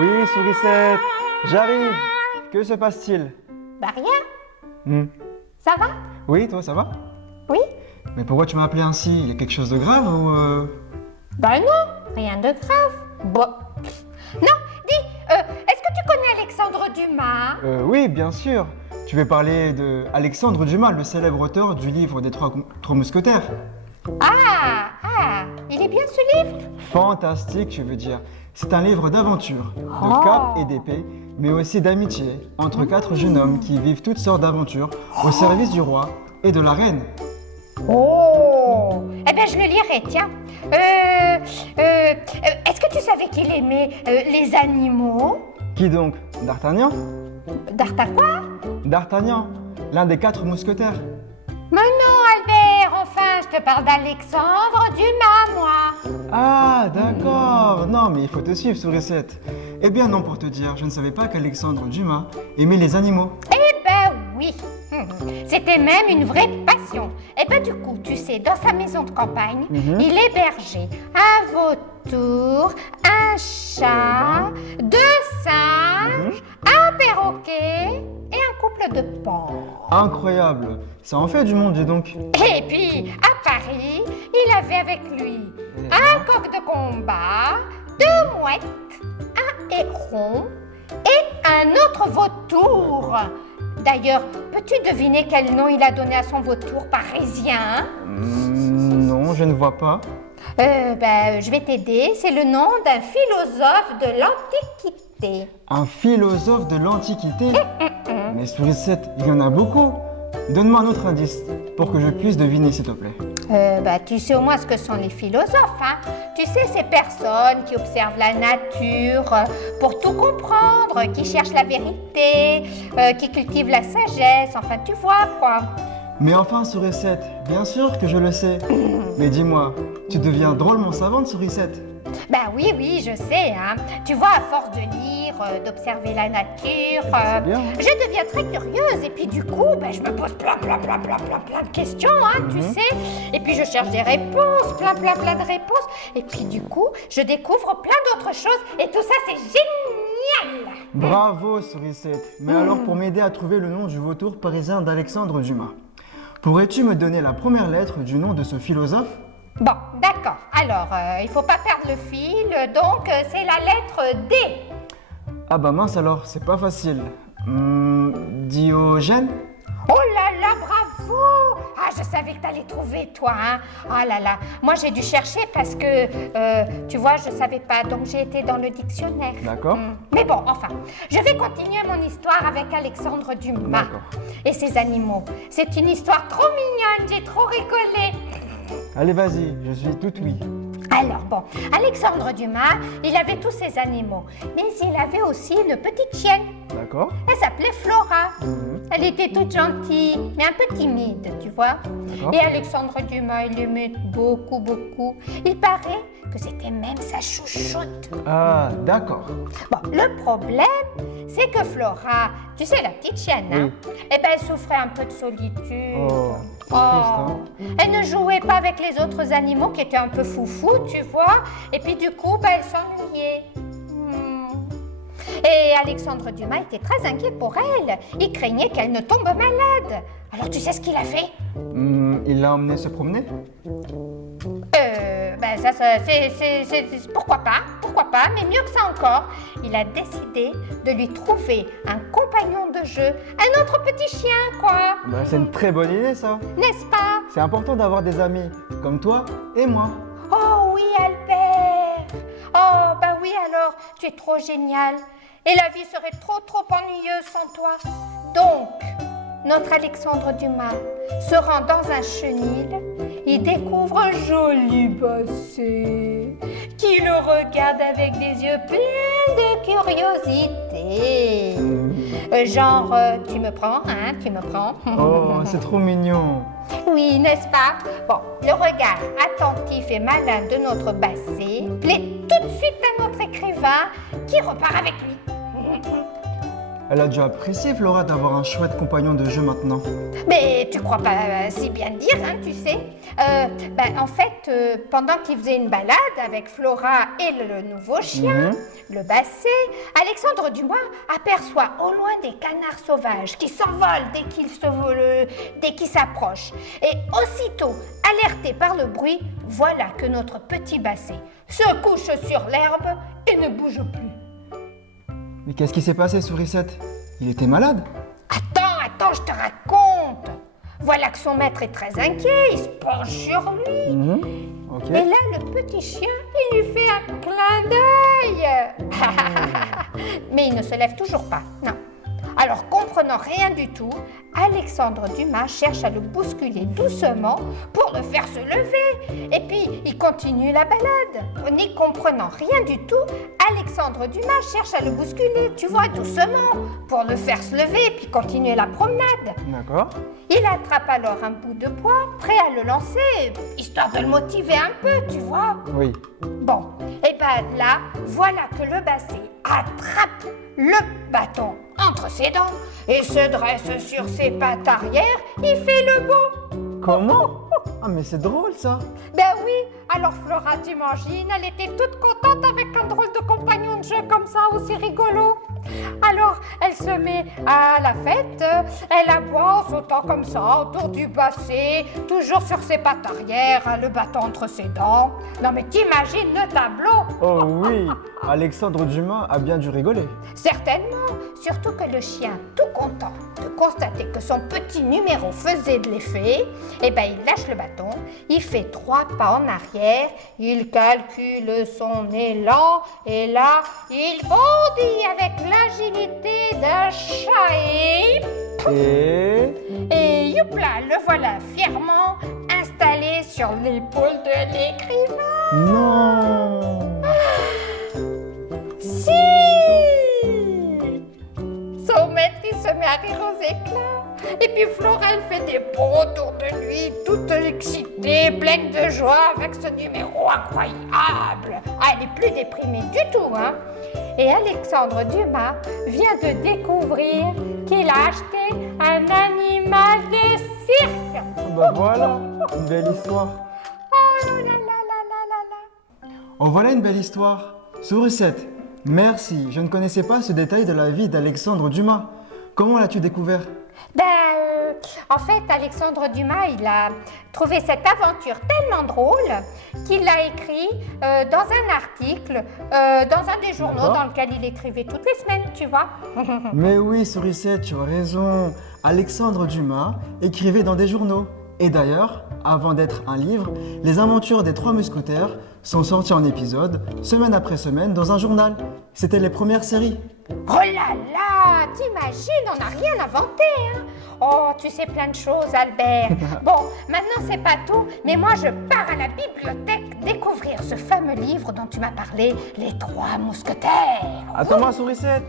Oui, Sourisette, j'arrive. Que se passe-t-il? Bah rien, Hmm. ça va? Oui, toi, ça va? Oui? Mais pourquoi tu m'as appelé ainsi? Il y a quelque chose de grave ou Bah non, rien de grave. Bon. Non, dis, est-ce que tu connais Alexandre Dumas? Oui, bien sûr. Tu veux parler de Alexandre Dumas, le célèbre auteur du livre des Trois Mousquetaires. Il est bien ce livre? Fantastique, tu veux dire. C'est un livre d'aventure, de cap et d'épée, mais aussi d'amitié entre quatre jeunes hommes qui vivent toutes sortes d'aventures au service du roi et de la reine. Oh! Eh bien, je le lirai, tiens. Est-ce que tu savais qu'il aimait les animaux? Qui donc? D'Artagnan? D'Artagnan quoi? D'Artagnan, l'un des quatre mousquetaires. Mais non, Albert, enfin, je te parle d'Alexandre Dumas, moi. Ah, d'accord. Non, mais il faut te suivre, Sourisette. Eh bien non, pour te dire, je ne savais pas qu'Alexandre Dumas aimait les animaux. Eh ben oui, c'était même une vraie passion. Et ben du coup, tu sais, dans sa maison de campagne, il hébergeait un vautour, un chat, deux singes, un perroquet et un couple de porcs. Incroyable. Ça en fait du monde, dis donc. Et puis, à Paris, il avait avec lui un coq de combat, deux mouettes, un héron et un autre vautour. D'ailleurs, peux-tu deviner quel nom il a donné à son vautour parisien? Non, je ne vois pas. Je vais t'aider. C'est le nom d'un philosophe de l'Antiquité. Un philosophe de l'Antiquité? Mais Sourisette, il y en a beaucoup. Donne-moi un autre indice pour que je puisse deviner, s'il te plaît. Tu sais au moins ce que sont les philosophes, hein? Tu sais, ces personnes qui observent la nature pour tout comprendre, qui cherchent la vérité, qui cultivent la sagesse, enfin, tu vois, quoi. Mais enfin, Sourisette, bien sûr que je le sais. Mais dis-moi, tu deviens drôlement savante, Sourisette. Ben oui, je sais, hein. Tu vois, à force de lire, d'observer la nature, c'est bien. je deviens très curieuse. Et puis du coup, je me pose plein de questions, hein, tu sais. Et puis je cherche des réponses, plein de réponses. Et puis du coup, je découvre plein d'autres choses. Et tout ça, c'est génial. Bravo, Sourisette. Mais alors, pour m'aider à trouver le nom du vautour parisien d'Alexandre Dumas, pourrais-tu me donner la première lettre du nom de ce philosophe? Bon, d'accord. Alors, il faut pas perdre le fil. Donc, c'est la lettre D. Ah bah mince alors, c'est pas facile. Diogène? Oh là, bravo! Ah, je savais que t'allais trouver, toi, hein? Ah là là, moi j'ai dû chercher parce que, tu vois, je savais pas, donc j'ai été dans le dictionnaire. D'accord. Mais bon, enfin, je vais continuer mon histoire avec Alexandre Dumas D'accord. et ses animaux. C'est une histoire trop mignonne, j'ai trop rigolé. Allez, vas-y, je suis tout oui. Alors bon, Alexandre Dumas, il avait tous ses animaux, mais il avait aussi une petite chienne. D'accord. Elle s'appelait Flora. Elle était toute gentille, mais un peu timide, tu vois. D'accord. Et Alexandre Dumas, il l'aimait beaucoup. Il paraît que c'était même sa chouchoute. Ah, d'accord. Bon, le problème, c'est que Flora, tu sais, la petite chienne, hein, elle souffrait un peu de solitude. Oh, c'est triste, hein. Elle ne jouait pas avec les autres animaux qui étaient un peu foufous, tu vois. Et puis du coup, elle s'ennuyait. Et Alexandre Dumas était très inquiet pour elle. Il craignait qu'elle ne tombe malade. Alors tu sais ce qu'il a fait? Il l'a emmené se promener? Pourquoi pas, mais mieux que ça encore, il a décidé de lui trouver un compagnon de jeu, un autre petit chien, quoi. Bah, c'est une très bonne idée, ça. N'est-ce pas? C'est important d'avoir des amis, comme toi et moi. Oh oui, Albert. Oh, oui alors, tu es trop génial. Et la vie serait trop ennuyeuse sans toi. Donc, notre Alexandre Dumas se rend dans un chenil. Il découvre un joli basset qui le regarde avec des yeux pleins de curiosité. Genre, tu me prends, hein, tu me prends. Oh, c'est trop mignon. Oui, n'est-ce pas? Bon, le regard attentif et malin de notre basset plaît tout de suite à notre écrivain qui repart avec lui. Elle a dû apprécier, Flora, d'avoir un chouette compagnon de jeu maintenant. Mais tu crois pas si bien dire, hein, tu sais. En fait, pendant qu'il faisait une balade avec Flora et le nouveau chien, le Basset, Alexandre Dumas aperçoit au loin des canards sauvages qui s'envolent dès qu'ils s'approchent. Et aussitôt, alerté par le bruit, voilà que notre petit Basset se couche sur l'herbe et ne bouge plus. Mais qu'est-ce qui s'est passé, Sourisette? Il était malade? Attends, je te raconte. Voilà que son maître est très inquiet, il se penche sur lui. Ok. Et là, le petit chien, il lui fait un clin d'œil. Mais il ne se lève toujours pas, non. Alors, comprenant rien du tout, Alexandre Dumas cherche à le bousculer doucement pour le faire se lever. Et puis, il continue la balade. N'y comprenant rien du tout, Alexandre Dumas cherche à le bousculer, tu vois, doucement, pour le faire se lever puis continuer la promenade. D'accord. Il attrape alors un bout de bois, prêt à le lancer, histoire de le motiver un peu, tu vois. Oui. Bon, et ben là, voilà que le Basset attrape le bâton entre ses dents et se dresse sur ses pattes arrière, il fait le beau. Comment? Ah, mais c'est drôle, ça. Ben oui, alors Flora, t'imagines, elle était toute contente avec un drôle de compagnon de jeu comme ça, aussi rigolo. Alors, elle se met à la fête, elle aboie en sautant comme ça autour du Basset, toujours sur ses pattes arrière, le bâton entre ses dents. Non mais t'imagines le tableau? Oh oui, Alexandre Dumas a bien dû rigoler. Certainement, surtout que le chien, tout content de constater que son petit numéro faisait de l'effet, eh ben il lâche le bâton, il fait 3 pas en arrière, il calcule son élan et là, il bondit avec l'agilité d'un chat et youpla, le voilà fièrement installé sur l'épaule de l'écrivain. Non. Si! Son maître, il se met à rire aux éclats. Et puis Flora, elle fait des bonds autour de lui, toute excitée, pleine de joie avec ce numéro incroyable. Ah, elle est plus déprimée du tout, hein. Et Alexandre Dumas vient de découvrir qu'il a acheté un animal de cirque. Bah voilà, une belle histoire. Oh là là là là là là. Oh, voilà une belle histoire. Sourisette, merci. Je ne connaissais pas ce détail de la vie d'Alexandre Dumas. Comment l'as-tu découvert? En fait, Alexandre Dumas, il a trouvé cette aventure tellement drôle qu'il l'a écrit dans un article, dans un des journaux D'accord. dans lequel il écrivait toutes les semaines, tu vois. Mais oui, Sourisette, tu as raison. Alexandre Dumas écrivait dans des journaux. Et d'ailleurs, avant d'être un livre, les aventures des 3 mousquetaires sont sorties en épisodes, semaine après semaine, dans un journal. C'était les premières séries. Oh là là, t'imagines, on n'a rien inventé, hein. Oh, tu sais plein de choses, Albert. Bon, maintenant c'est pas tout, mais moi je pars à la bibliothèque découvrir ce fameux livre dont tu m'as parlé, Les 3 mousquetaires. Attends-moi, Sourisette.